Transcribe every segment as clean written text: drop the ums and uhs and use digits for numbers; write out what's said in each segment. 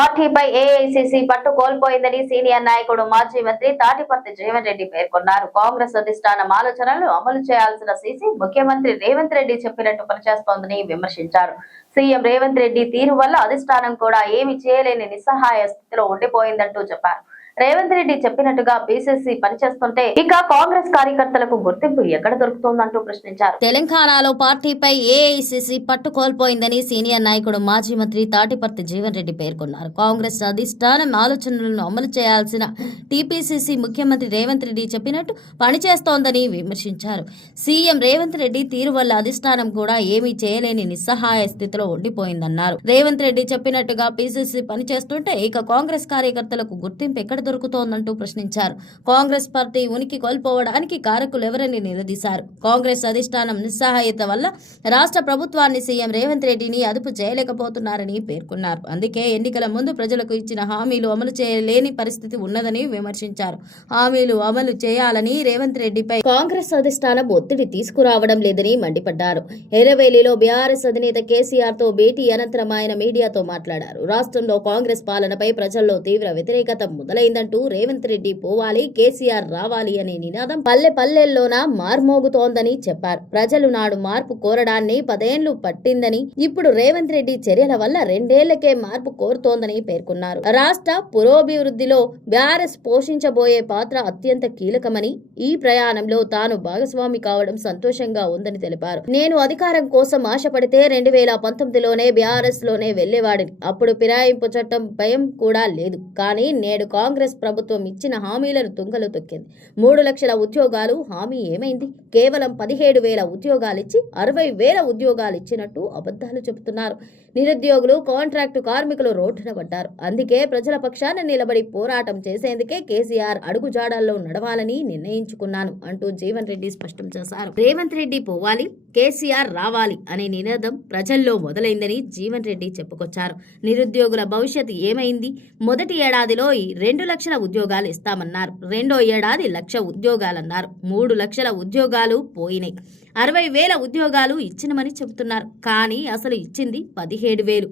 పార్టీపై ఏఐసీసీ పట్టు కోల్పోయిందని సీనియర్ నాయకుడు మాజీ మంత్రి తాటిపర్తి జీవన్ రెడ్డి పేర్కొన్నారు. కాంగ్రెస్ అధిష్టానం ఆలోచనలు అమలు చేయాల్సిన సీసీ ముఖ్యమంత్రి రేవంత్ రెడ్డి చెప్పినట్టు పనిచేస్తోందని విమర్శించారు. సీఎం రేవంత్ రెడ్డి తీరు వల్ల అధిష్టానం కూడా ఏమీ చేయలేని నిస్సహాయ స్థితిలో ఉండిపోయిందంటూ చెప్పారు. రేవంత్ రెడ్డి చెప్పినట్టుగా బీసీసీ పనిచేస్తుంటే ఇక కాంగ్రెస్ కార్యకర్తలకు గుర్తింపు ఎక్కడ దొరుకుతోందంటూ ప్రశ్నించారు. తెలంగాణలో పార్టీపై ఏఐసీసీ పట్టు కోల్పోయిందని సీనియర్ నాయకుడు మాజీ మంత్రి తాటిపర్తి జీవన్ రెడ్డి పేర్కొన్నారు. కాంగ్రెస్ అధిష్టానం ఆలోచనలను అమలు చేయాల్సిన టీపీసీసీ ముఖ్యమంత్రి రేవంత్ రెడ్డి చెప్పినట్టు పనిచేస్తోందని విమర్శించారు. సీఎం రేవంత్ రెడ్డి తీరు వల్ల అధిష్టానం కూడా ఏమీ చేయలేని నిస్సహాయ స్థితిలో ఉండిపోయిందన్నారు. రేవంత్ రెడ్డి చెప్పినట్టుగా పీసీసీ పనిచేస్తుంటే ఇక కాంగ్రెస్ కార్యకర్తలకు గుర్తింపు ఎక్కడ దొరుకుతోందంటూ ప్రశ్నించారు. కాంగ్రెస్ పార్టీ ఉనికి కోల్పోవడానికి కారకులెవరని నిలదీశారు. కాంగ్రెస్ అధిష్టానం నిస్సహాయత వల్ల రాష్ట్ర ప్రభుత్వాన్ని సీఎం రేవంత్ రెడ్డిని అదుపు చేయలేకపోతున్నారని పేర్కొన్నారు. అందుకే ఎన్నికల ముందు ప్రజలకు ఇచ్చిన హామీలు అమలు చేయలేని పరిస్థితి ఉన్నదని విమర్శించారు. హామీలు అమలు చేయాలని రేవంత్ రెడ్డిపై కాంగ్రెస్ అధిష్టానం ఒత్తిడి తీసుకురావడం లేదని మండిపడ్డారు. ఎర్రవేలిలో బీఆర్ఎస్ అధినేత కేసీఆర్ తో భేటీ అనంతరం ఆయన మీడియాతో మాట్లాడారు. రాష్ట్రంలో కాంగ్రెస్ పాలనపై ప్రజల్లో తీవ్ర వ్యతిరేకత మొదలైందంటూ రేవంత్ రెడ్డి పోవాలి, కేసీఆర్ రావాలి అనే నినాదం పల్లె పల్లెల్లోన మార్మోగుతోందని చెప్పారు. ప్రజలు నాడు మార్పు కోరడాన్ని 10 ఏళ్లు పట్టిందని, ఇప్పుడు రేవంత్ రెడ్డి చర్యల వల్ల 2 ఏళ్లకే మార్పు కోరుతోందని పేర్కొన్నారు. రాష్ట్ర పురోభివృద్ధిలో బీఆర్ఎస్ పోషించబోయే పాత్ర అత్యంత కీలకమని, ఈ ప్రయాణంలో తాను భాగస్వామి కావడం సంతోషంగా ఉందని తెలిపారు. నేను అధికారం కోసం ఆశపడితే 2019లోనే బీఆర్ఎస్ లోనే వెళ్లేవాడిని. అప్పుడు ఫిరాయింపు చట్టం భయం కూడా లేదు. కానీ నేడు కాంగ్రెస్ ప్రభుత్వం ఇచ్చిన హామీలను తుంగలు తొక్కింది. 3 లక్షల ఉద్యోగాలు హామీ ఏమైంది? కేవలం 17,000 ఉద్యోగాలిచ్చి 60,000 ఉద్యోగాలు ఇచ్చినట్టు అబద్ధాలు చెబుతున్నారు. నిరుద్యోగులు, కాంట్రాక్టు కార్మికులు రోడ్డున పడ్డారు. అందుకే ప్రజల పక్షాన నిలబడి పోరాటం చేసేందుకే కేసీఆర్ అడుగుజాడల్లో నడవాలని నిర్ణయించుకున్నాను అంటూ జీవన్ రెడ్డి స్పష్టం చేశారు. రేవంత్ రెడ్డి పోవాలి, కేసీఆర్ రావాలి అనే నినాదం ప్రజల్లో మొదలైందని జీవన్ రెడ్డి చెప్పుకొచ్చారు. నిరుద్యోగుల భవిష్యత్తు ఏమైంది? మొదటి ఏడాదిలో 2 లక్షల ఉద్యోగాలు ఇస్తామన్నారు. రెండో ఏడాది 1,00,000 ఉద్యోగాలన్నారు. 3 లక్షల ఉద్యోగాలు పోయినాయి. 60,000 ఉద్యోగాలు ఇచ్చినమని చెబుతున్నారు. కానీ అసలు ఇచ్చింది 17,000.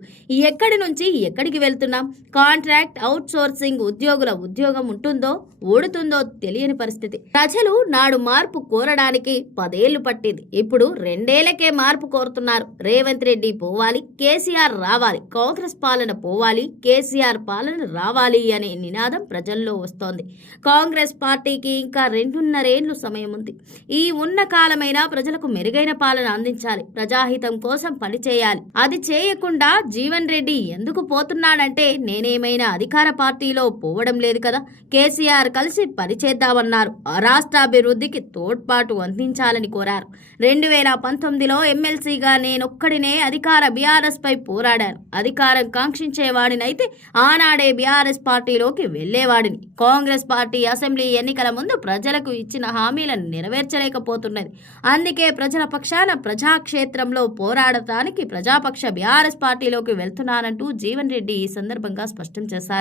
ఎక్కడి నుంచి ఎక్కడికి వెళ్తున్నాం? కాంట్రాక్ట్ అవుట్ సోర్సింగ్ ఉద్యోగుల ఉద్యోగం ఉంటుందో ఊడుతుందో తెలియని పరిస్థితి. ప్రజలు నాడు మార్పు కోరడానికి 10 ఏళ్లు పట్టింది. ఇప్పుడు 2 ఏళ్లకే మార్పు కోరుతున్నారు. రేవంత్ రెడ్డి పోవాలి, కేసీఆర్ రావాలి, కాంగ్రెస్ పాలన పోవాలి, కేసీఆర్ పాలన రావాలి అనే నినాదం ప్రజల్లో వస్తోంది. కాంగ్రెస్ పార్టీకి ఇంకా 2.5 ఏళ్లు సమయం ఉంది. ఈ ఉన్న కాలమైనా ప్రజలకు మెరుగైన పాలన అందించాలి. ప్రజాహితం కోసం పనిచేయాలి. అది చేయకుండా జీవన్ రెడ్డి ఎందుకు పోతున్నాడంటే నేనేమైనా అధికార పార్టీలో పోవడం లేదు కదా, కేసీఆర్ కలిసి పనిచేద్దామన్నారు. రాష్ట్రాభివృద్ధికి తోడ్పాటు అందించాలని కోరారు. 2019లో ఎమ్మెల్సీగా నేనొక్కడినే అధికార బీఆర్ఎస్ పై పోరాడాను. అధికారం కాంక్షించేవాడినైతే ఆనాడే బీఆర్ఎస్ పార్టీలోకి వెళ్లేవాడిని. కాంగ్రెస్ పార్టీ అసెంబ్లీ ఎన్నికల ముందు ప్రజలకు ఇచ్చిన హామీలను నెరవేర్చలేకపోతున్నది. అందుకే ప్రజల పక్షాన ప్రజాక్షేత్రంలో పోరాడటానికి ప్రజాపక్ష బీఆర్ఎస్ పార్టీలోకి వెళ్తున్నానంటూ జీవన్ రెడ్డి ఈ సందర్భంగా స్పష్టం చేశారు.